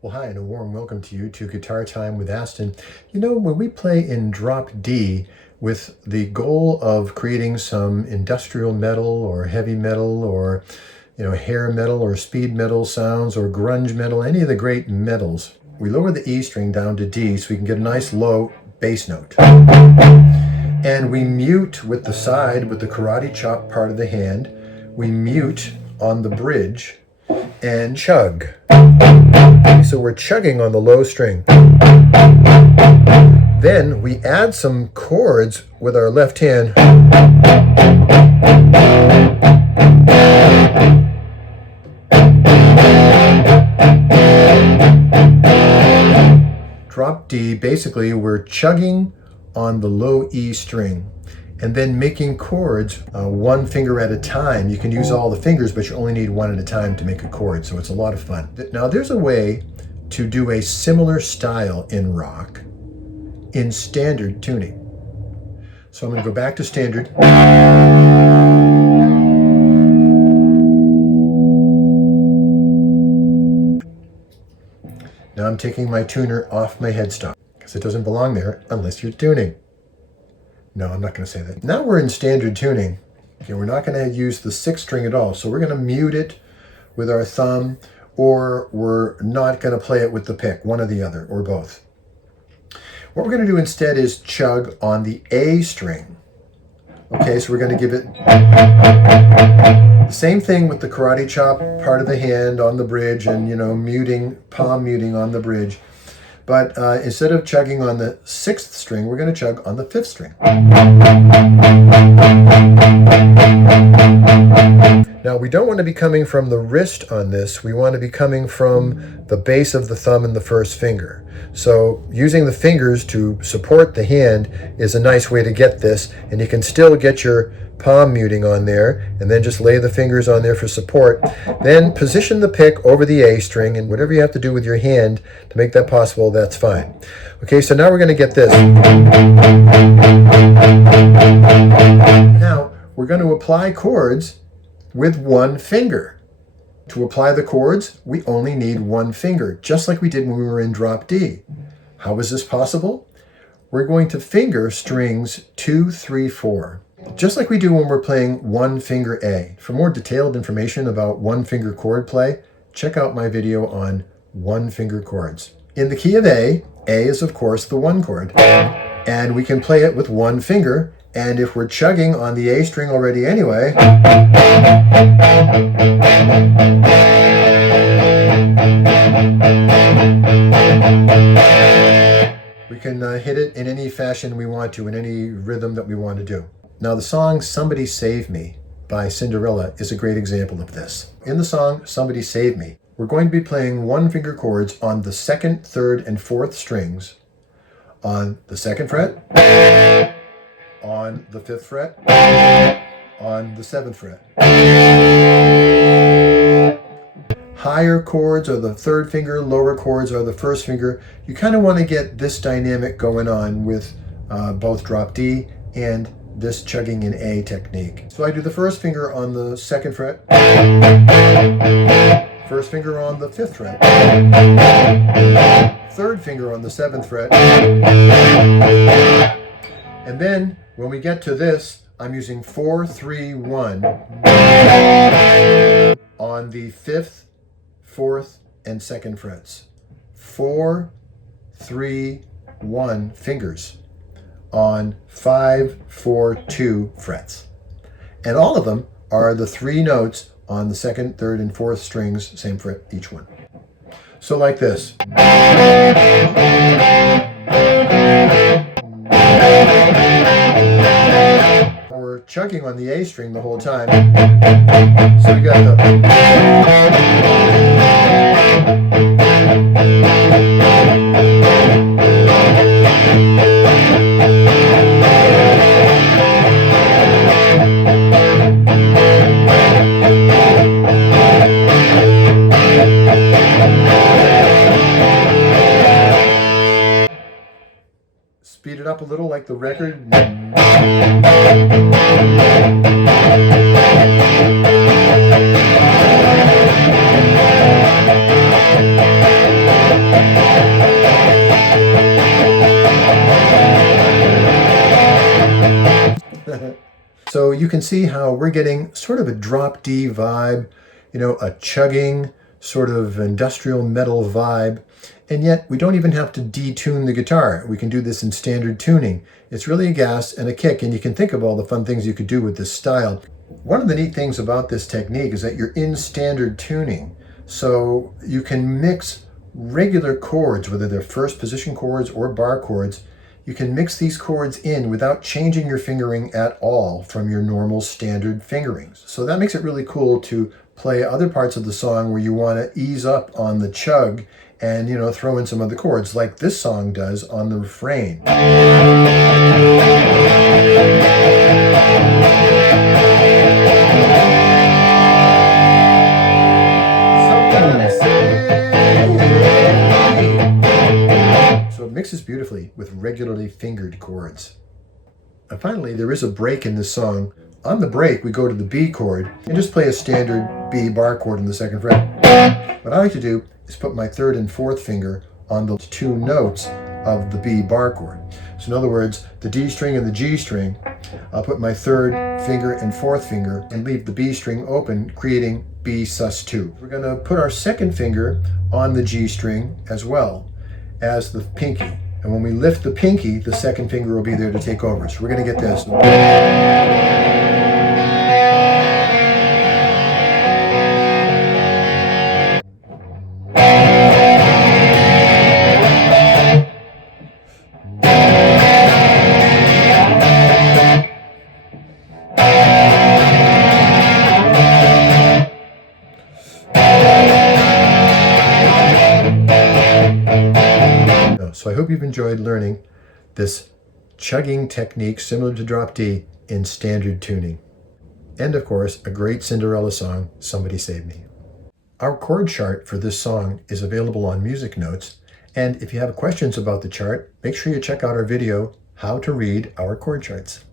Well, hi, and a warm welcome to you to Guitar Time with Aston. You know, when we play in drop D with the goal of creating some industrial metal or heavy metal or, hair metal or speed metal sounds or grunge metal, any of the great metals, we lower the E string down to D so we can get a nice low bass note. And we mute with the side, with the karate chop part of the hand, we mute on the bridge and chug. So we're chugging on the low string. Then we add some chords with our left hand. Drop D, basically we're chugging on the low E string and then making chords one finger at a time. You can use all the fingers, but you only need one at a time to make a chord, so it's a lot of fun. Now there's a way to do a similar style in rock in standard tuning. So I'm going to go back to standard. Now I'm taking my tuner off my headstock because it doesn't belong there unless you're tuning. No, I'm not going to say that. Now we're in standard tuning. Okay, we're not going to use the sixth string at all. So we're going to mute it with our thumb, or we're not going to play it with the pick, one or the other, or both. What we're going to do instead is chug on the A string. Okay, so we're going to give it the same thing with the karate chop part of the hand on the bridge and, muting, palm muting on the bridge. But instead of chugging on the sixth string, we're going to chug on the fifth string. Now, we don't want to be coming from the wrist on this. We want to be coming from the base of the thumb and the first finger. So using the fingers to support the hand is a nice way to get this. And you can still get your palm muting on there and then just lay the fingers on there for support. Then position the pick over the A string, and whatever you have to do with your hand to make that possible, that's fine. Okay, so now we're going to get this. Now we're going to apply chords with one finger. To apply the chords, we only need one finger, just like we did when we were in drop D. How is this possible? We're going to finger strings 2, 3, 4. Just like we do when we're playing one finger A. For more detailed information about one finger chord play, check out my video on one finger chords. In the key of A is of course the one chord, and we can play it with one finger, and if we're chugging on the A string already anyway, we can hit it in any fashion we want to, in any rhythm that we want to do. Now the song Somebody Save Me by Cinderella is a great example of this. In the song Somebody Save Me, we're going to be playing one finger chords on the second, third, and fourth strings, on the second fret, on the fifth fret, on the seventh fret. Higher chords are the third finger, lower chords are the first finger. You kind of want to get this dynamic going on with both drop D and this chugging in A technique. So I do the first finger on the second fret, first finger on the fifth fret, third finger on the seventh fret, and then when we get to this, I'm using 4, 3, 1 on the fifth, fourth, and second frets. 4, 3, 1 fingers on 5, 4, 2 frets. And all of them are the three notes on the second, third, and fourth strings, same fret each one. So like this. We're chugging on the A string the whole time. So we got speed it up a little like the record. you can see how we're getting sort of a drop D vibe, a chugging sort of industrial metal vibe. And yet we don't even have to detune the guitar. We can do this in standard tuning. It's really a gas and a kick, and you can think of all the fun things you could do with this style. One of the neat things about this technique is that you're in standard tuning. So you can mix regular chords, whether they're first position chords or bar chords. You can mix these chords in without changing your fingering at all from your normal standard fingerings. So that makes it really cool to play other parts of the song where you want to ease up on the chug and, throw in some other chords like this song does on the refrain. So it mixes beautifully with regularly fingered chords. And finally, there is a break in this song. On the break, we go to the B chord and just play a standard B bar chord in the second fret. What I like to do is put my third and fourth finger on the two notes of the B bar chord. So in other words, the D string and the G string, I'll put my third finger and fourth finger and leave the B string open, creating B sus2. We're going to put our second finger on the G string as well as the pinky. And when we lift the pinky, the second finger will be there to take over. So we're going to get this. So I hope you've enjoyed learning this chugging technique similar to drop D in standard tuning. And of course, a great Cinderella song, Somebody Save Me. Our chord chart for this song is available on Music Notes. And if you have questions about the chart, make sure you check out our video, How to Read Our Chord Charts.